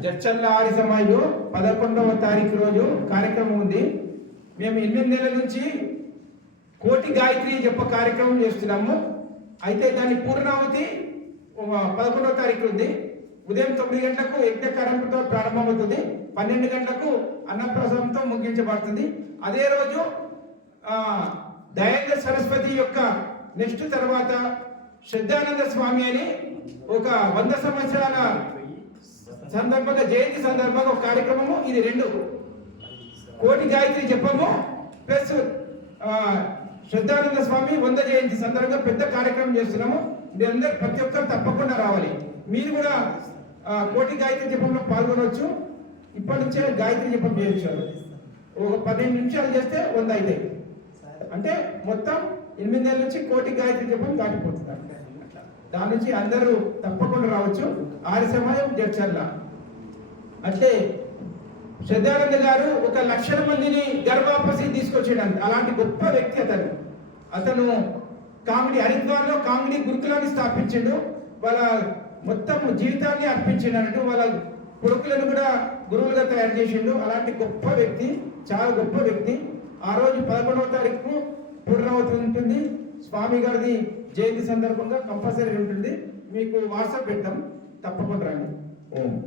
జడ్చల్ల ఆరి సమయంలో పదకొండవ తారీఖు రోజు కార్యక్రమం ఉంది. మేము ఎనిమిది నెలల నుంచి కోటి గాయత్రి చెప్ప కార్యక్రమం చేస్తున్నాము. అయితే దాని పూర్ణావతి పదకొండవ తారీఖు ఉంది. ఉదయం తొమ్మిది గంటలకు యజ్ఞ కార్యక్రమంతో ప్రారంభమవుతుంది. పన్నెండు గంటలకు అన్నప్రసాదంతో ముగించబడుతుంది. అదే రోజు దయేంద్ర సరస్వతి యొక్క నెక్స్ట్ తర్వాత శ్రద్ధానంద స్వామి అని ఒక వంద సంవత్సరాల సందర్భంగా జయంతి సందర్భంగా ఒక కార్యక్రమము. ఇది రెండు. కోటి గాయత్రి చెప్పము ప్లస్ శ్రద్ధానంద స్వామి వంద జయంతి సందర్భంగా పెద్ద కార్యక్రమం చేస్తున్నాము. ఇది అందరు ప్రతి ఒక్కరు తప్పకుండా రావాలి. మీరు కూడా కోటి గాయత్రి జపంలో పాల్గొనవచ్చు ఇప్పటి నుంచే గాయత్రి జపం చేయొచ్చు ఒక పన్నెండు నిమిషాలు చేస్తే వంద అవుతాయి అంటే మొత్తం ఎనిమిది నెలల నుంచి కోటి గాయత్రి జపం దాటిపోతుంది. దాని నుంచి అందరూ తప్పకుండా రావచ్చు. ఆరి సమయం జడ్చర్ల అట్లే శ్రద్ధానంద గారు ఒక లక్షల మందిని గర్భాపసి తీసుకొచ్చేయడానికి అలాంటి గొప్ప వ్యక్తి అతను. అతను కామెడీ హరిద్వార్లో కామెడీ గురుకులాన్ని స్థాపించాడు. వాళ్ళ మొత్తం జీవితాన్ని అర్పించిండు అన్నట్టు వాళ్ళ కొడుకులను కూడా గురువులుగా తయారు చేసిండు. అలాంటి గొప్ప వ్యక్తి చాలా గొప్ప వ్యక్తి. ఆ రోజు పదకొండవ తారీఖు పూర్ణవతి ఉంటుంది. స్వామి గారిది జయంతి సందర్భంగా కంపల్సరీ ఉంటుంది. మీకు వాట్సాప్ పెడతాం. తప్పకుండా రండి. ఓం.